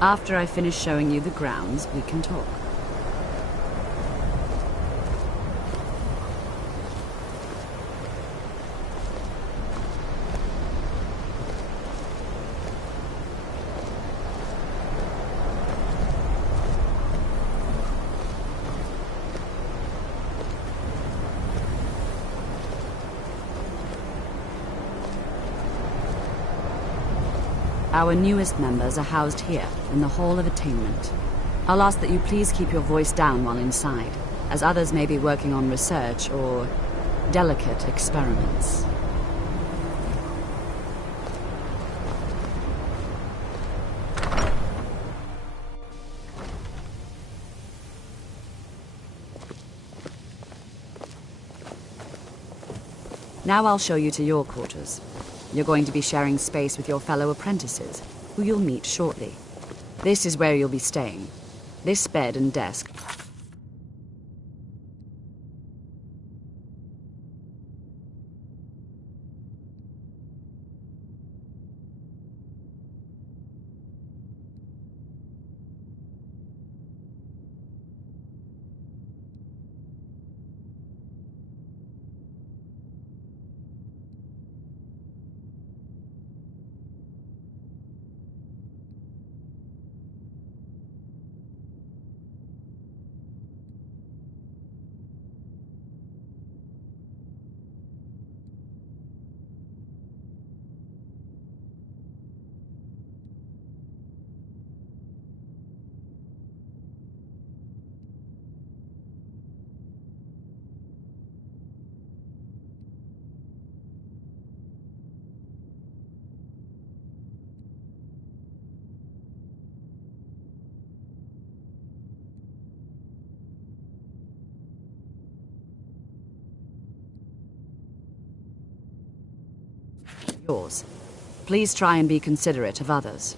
After I finish showing you the grounds, we can talk. Our newest members are housed here, in the Hall of Attainment. I'll ask that you please keep your voice down while inside, as others may be working on research or delicate experiments. Now I'll show you to your quarters. You're going to be sharing space with your fellow apprentices, who you'll meet shortly. This is where you'll be staying. This bed and desk. Yours. Please try and be considerate of others.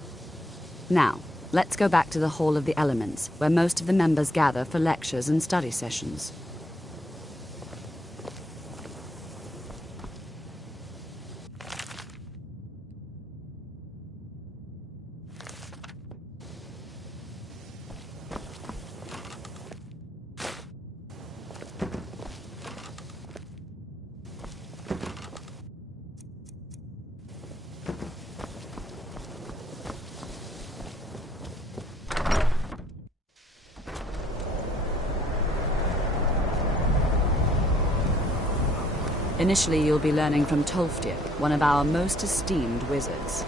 Now, let's go back to the Hall of the Elements, where most of the members gather for lectures and study sessions. Initially, you'll be learning from Tolfdir, one of our most esteemed wizards.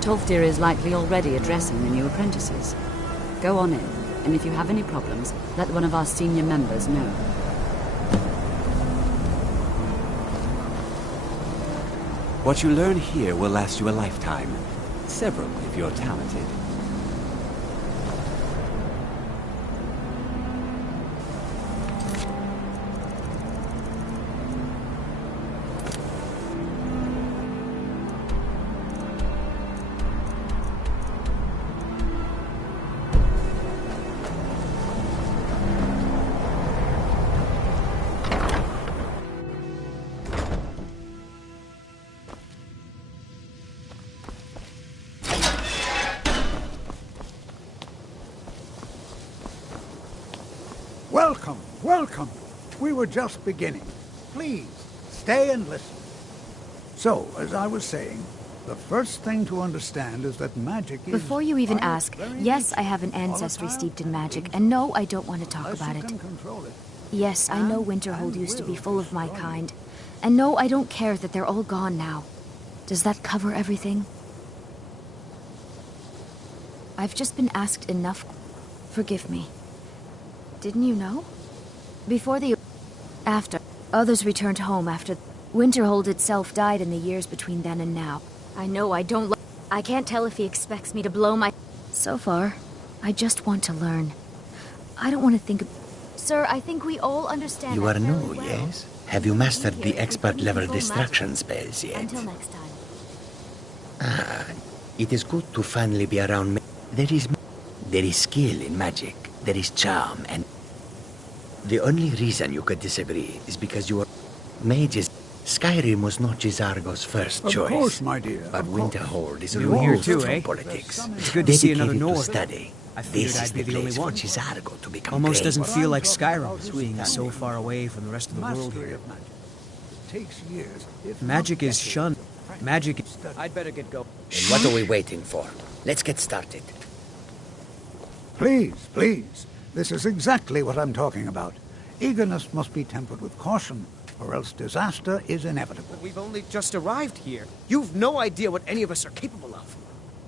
Tolfdir is likely already addressing the new apprentices. Go on in, and if you have any problems, let one of our senior members know. What you learn here will last you a lifetime. Several if you're talented. Welcome, welcome. We were just beginning. Please, stay and listen. So, as I was saying, the first thing to understand is that magic is... Before you even ask, yes, I have an ancestry steeped in magic, and no, I don't want to talk about it. Yes, I know Winterhold used to be full of my kind, and no, I don't care that they're all gone now. Does that cover everything? I've just been asked enough. Forgive me. Didn't you know? Before the... After. Others returned home after... Winterhold itself died in the years between then and now. I know I don't... I can't tell if he expects me to blow my... So far, I just want to learn. I don't want to think of... Sir, I think we all understand. You are that new, very well. yes? Have you mastered the expert-level distraction spells yet? Until next time. Ah, it is good to finally be around me. There is skill in magic. There is charm, and the only reason you could disagree is because you are mages. Skyrim was not Gisargo's first choice. Of course, my dear. But Winterhold is New here removed too, from eh? politics. It's good to see another Dedicated to Nord. study. I figured This I'd is be the the only place for one. Gisargo to become Almost great. doesn't What feel I'm like talking Skyrim, about is being so family. far away from the rest of the world Mastery here. of magic. It takes years. if Magic not is decades shunned. to practice. Magic... I'd better get going. And what are we waiting for? Let's get started. Please, please. This is exactly what I'm talking about. Eagerness must be tempered with caution, or else disaster is inevitable. But we've only just arrived here. You've no idea what any of us are capable of.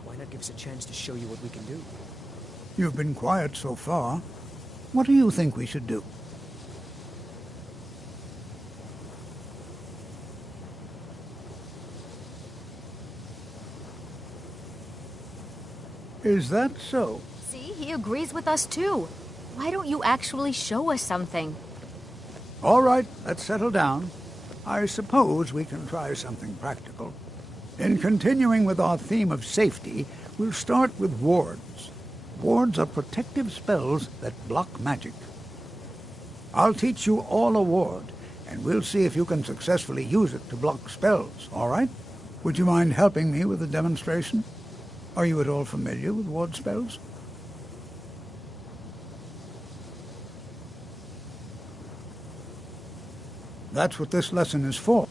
Why not give us a chance to show you what we can do? You've been quiet so far. What do you think we should do? Is that so? See, he agrees with us too. Why don't you actually show us something? All right, let's settle down. I suppose we can try something practical. In continuing with our theme of safety, we'll start with wards. Wards are protective spells that block magic. I'll teach you all a ward, and we'll see if you can successfully use it to block spells, all right? Would you mind helping me with the demonstration? Are you at all familiar with ward spells? That's what this lesson is for.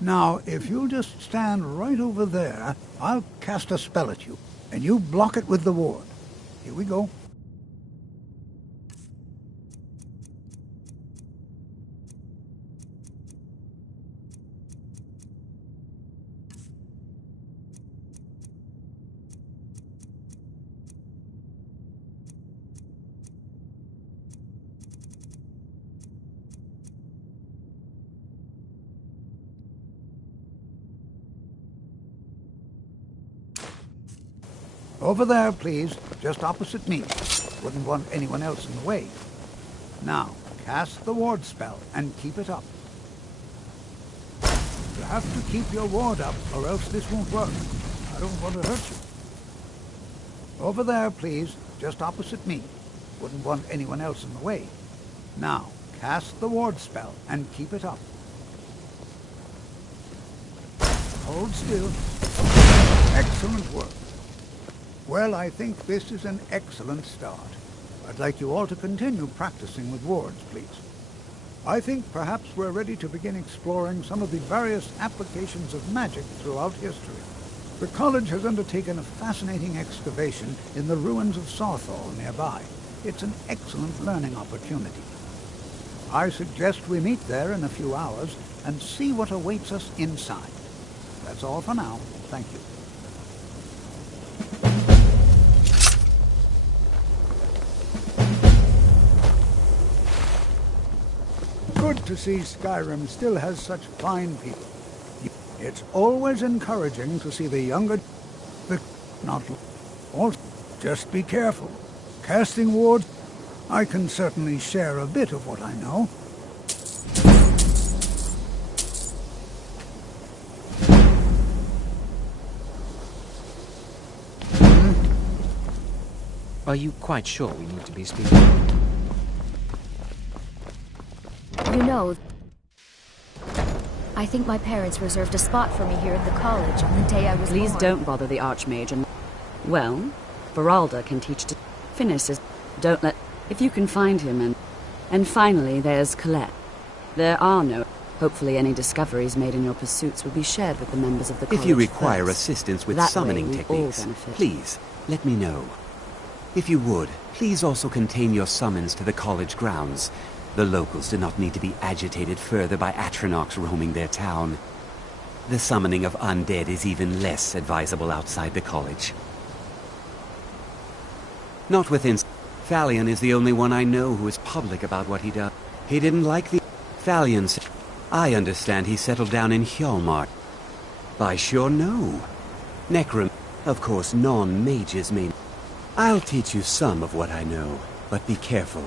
Now, if you'll just stand right over there, I'll cast a spell at you, and you block it with the ward. Here we go. Over there, please, just opposite me. Wouldn't want anyone else in the way. Now, cast the ward spell and keep it up. You have to keep your ward up, or else this won't work. I don't want to hurt you. Over there, please, just opposite me. Wouldn't want anyone else in the way. Now, cast the ward spell and keep it up. Hold still. Excellent work. Well, I think this is an excellent start. I'd like you all to continue practicing with wards, please. I think perhaps we're ready to begin exploring some of the various applications of magic throughout history. The college has undertaken a fascinating excavation in the ruins of Sarthal nearby. It's an excellent learning opportunity. I suggest we meet there in a few hours and see what awaits us inside. That's all for now. Thank you. Good to see Skyrim still has such fine people. It's always encouraging to see the younger... Also, just be careful. Casting wards, I can certainly share a bit of what I know. Are you quite sure we need to be speaking? You know, I think my parents reserved a spot for me here at the college on the day I was Please born. don't bother the Archmage and... Well, Feralda can teach to... Finis is... Don't let... If you can find him and... And finally, there's Colette. There are no... Hopefully any discoveries made in your pursuits will be shared with the members of the college If you require first. assistance with That summoning way we all techniques, benefit. please, let me know. If you would, please also contain your summons to the college grounds. The locals do not need to be agitated further by Atronachs roaming their town. The summoning of undead is even less advisable outside the college. Not within... Thalion is the only one I know who is public about what he does. He didn't like the... Thalion... I understand he settled down in Hjalmar. I sure know. Necrom... Of course, non-mages may... I'll teach you some of what I know, but be careful.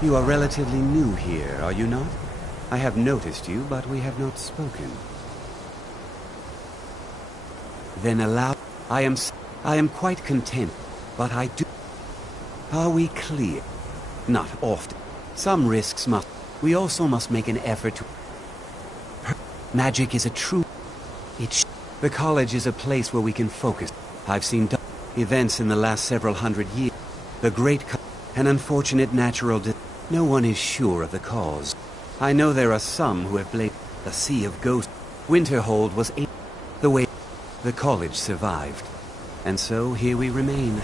You are relatively new here, are you not? I have noticed you, but we have not spoken. Then allow... I am quite content, but I do... Are we clear? Not often. Some risks must... We also must make an effort to... Magic is a true... The college is a place where we can focus. I've seen events in the last several hundred years. The Great... An unfortunate natural... No one is sure of the cause. I know there are some who have blamed the Sea of Ghosts. Winterhold was the way the college survived. And so here we remain.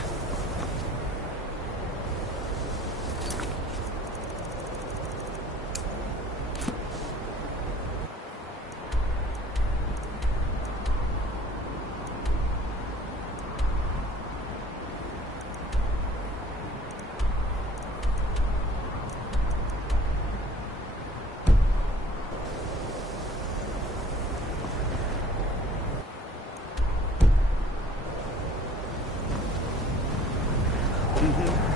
Mm-hmm.